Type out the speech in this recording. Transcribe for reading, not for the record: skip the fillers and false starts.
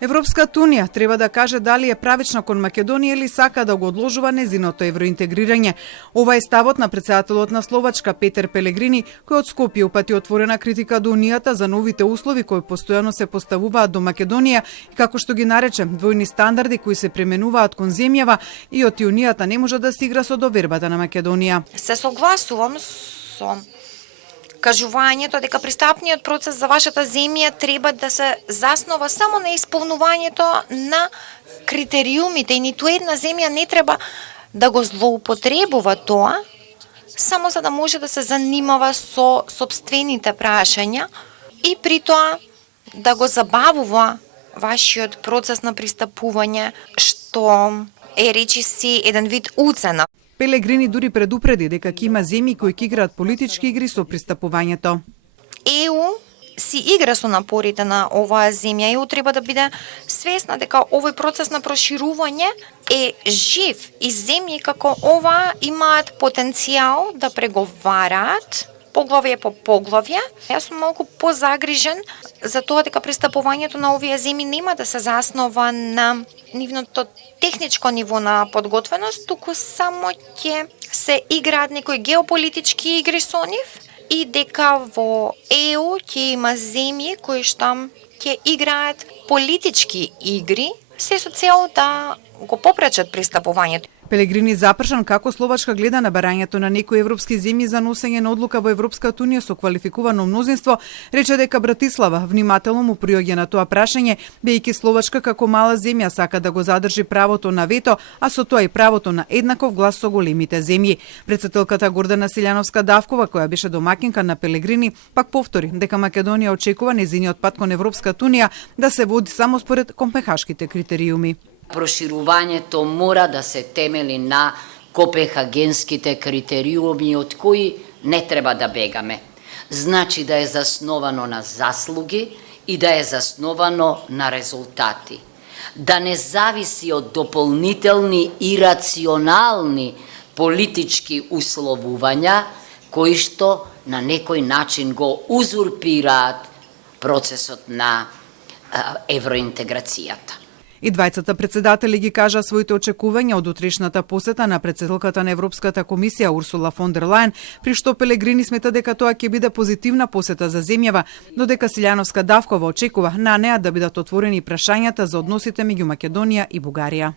Европската унија треба да каже дали е правична кон Македонија или сака да го одложува незиното евроинтегрирање. Ова е ставот на претседателот на Словачка Петер Пелегрини, кој од Скопје упати отворена критика до Унијата за новите услови кои постојано се поставуваат до Македонија и како што ги нарече двојни стандарди кои се применуваат кон земјава и од Унијата не може да се игра со довербата на Македонија. Се согласувам со кажувањето дека пристапниот процес за вашата земја треба да се заснова само на исполнувањето на критериумите и ниту една земја не треба да го злоупотребува тоа само за да може да се занимава со сопствените прашања и при тоа да го забавува вашиот процес на пристапување, што е речиси еден вид уцена. Пелегрини дури предупреди дека ќе има земји кои ќе играат политички игри со пристапувањето. ЕУ си игра со напорите на оваа земја. ЕУ треба да биде свесна дека овој процес на проширување е жив и земји како ова имаат потенцијал да преговараат поглавје по поглавје. Јас сум малку позагрижен за тоа дека пристапувањето на овие земји нема да се заснова на нивното техничко ниво на подготвеност, туку само ќе се играат некои геополитички игри со нив и дека во ЕУ ќе има земји кои што ќе играат политички игри, се со цел да го попречат пристапувањето. Пелегрини запрашан како Словачка гледа на барањето на некои европски земји за носење на одлука во Европската унија со квалификувано мнозинство, рече дека Братислава внимателно му приоѓа на тоа прашање, бидејќи Словачка како мала земја сака да го задржи правото на вето, а со тоа и правото на еднаков глас со големите земји. Претседателката Гордана Силјановска-Давкова, која беше домакинка на Пелегрини, пак повтори дека Македонија очекува незиниот пат кон Европската унија да се води само според копенхашките критериуми. Проширувањето мора да се темели на копенхагенските критериуми од кои не треба да бегаме. Значи да е засновано на заслуги и да е засновано на резултати. Да не зависи од дополнителни и рационални политички условувања кои што на некој начин го узурпираат процесот на евроинтеграцијата. И двајцата претседатели ги кажа своите очекувања од утрешната посета на претседателката на Европската комисија Урсула фон дер Лајен, при што Пелегрини смета дека тоа ќе биде позитивна посета за земјава, додека Силјановска-Давкова очекува на неа да бидат отворени прашањата за односите меѓу Македонија и Бугарија.